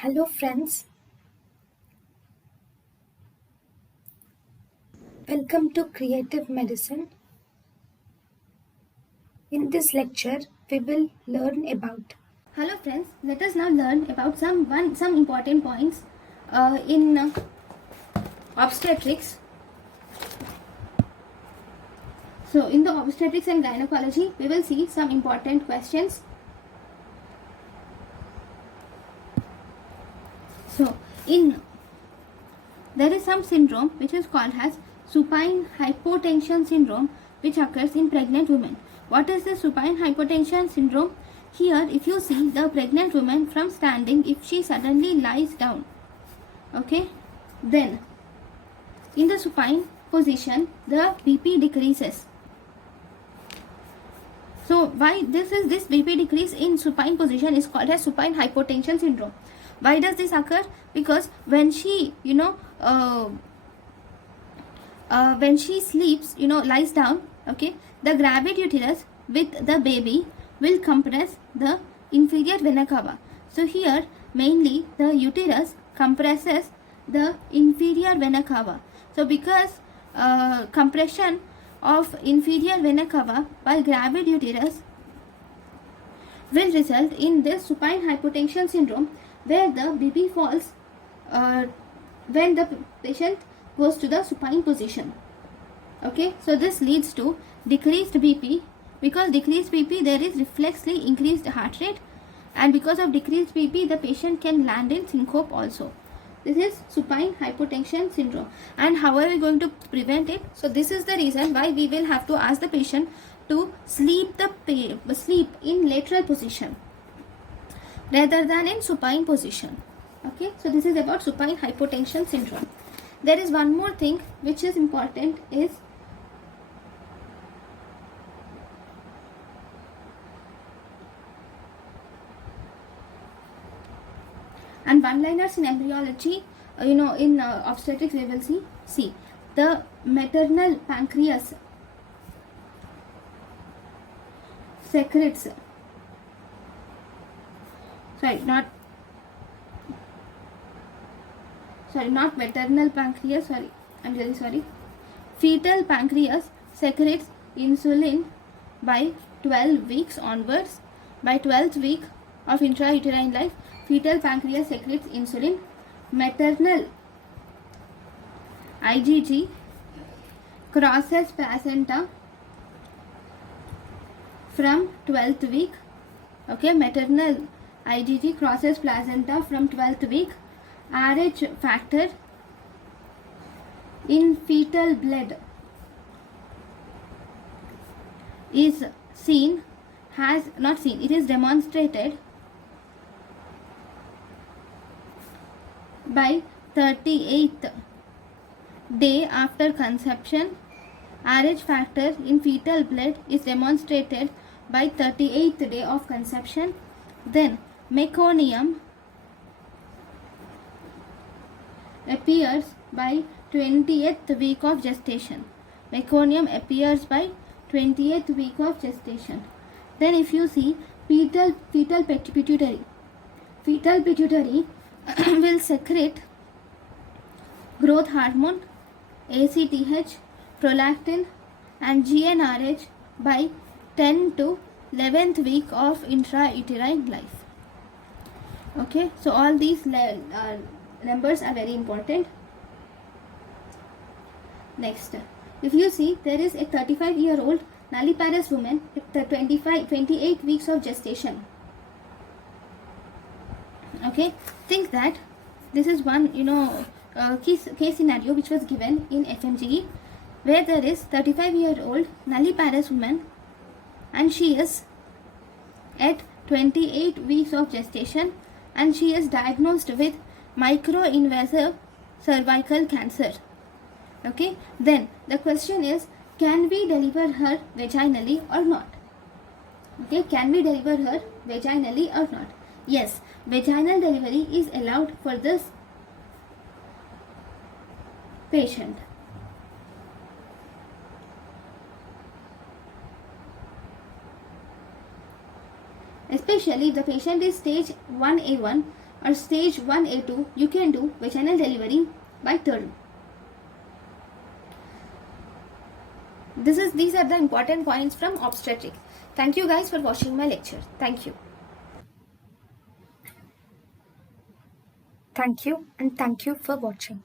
Hello friends, welcome to Creative Medicine. In this lecture, we will learn about. Hello friends, let us now learn about some important points in obstetrics. So in the obstetrics and gynecology, we will see some important questions. So there is some syndrome which is called as supine hypotension syndrome, which occurs in pregnant women. What is the supine hypotension syndrome? Here, if you see the pregnant woman from standing, if she suddenly lies down, okay, then in the supine position, the BP decreases. So why this BP decrease in supine position is called as supine hypotension syndrome. Why does this occur? Because when she when she sleeps, lies down, okay, the gravid uterus with the baby will compress the inferior vena cava. So here mainly the uterus compresses the inferior vena cava. So because compression of inferior vena cava by gravid uterus will result in this supine hypotension syndrome, where the BP falls when the patient goes to the supine position. Okay, so this leads to decreased BP. Because decreased BP, there is reflexly increased heart rate, and because of decreased BP, the patient can land in syncope also. This is supine hypotension syndrome. And how are we going to prevent it? So this is the reason why we will have to ask the patient to sleep in lateral position rather than in supine position. Okay, so this is about supine hypotension syndrome. There is one more thing which is important is and one-liners in embryology, in obstetrics we will see the maternal pancreas secretes, not maternal pancreas, I'm really sorry. Fetal pancreas secretes insulin by 12 weeks onwards. By 12th week of intrauterine life, fetal pancreas secretes insulin. Maternal IgG crosses placenta from 12th week. Okay, maternal IgG crosses placenta from 12th week. RH factor in fetal blood is it is demonstrated by 38th day after conception. RH factor in fetal blood is demonstrated by 38th day of conception. Then meconium appears by 20th week of gestation. Meconium appears by 20th week of gestation. Then if you see fetal pituitary will secrete growth hormone, ACTH, prolactin and GnRH by 10 to 11th week of intrauterine life. Okay, so all these numbers are very important. Next, if you see, there is a 35-year-old nulliparous woman with 28 weeks of gestation. Okay, think that this is one case scenario which was given in FMGE, where there is 35-year-old nulliparous woman and she is at 28 weeks of gestation and she is diagnosed with microinvasive cervical cancer. Okay, then the question is, can we deliver her vaginally or not? Okay, can we deliver her vaginally or not? Yes, vaginal delivery is allowed for this patient. Especially the patient is stage 1A1, or stage 1A2, you can do vaginal delivery by term. These are the important points from obstetrics. Thank you guys for watching my lecture. Thank you. Thank you and thank you for watching.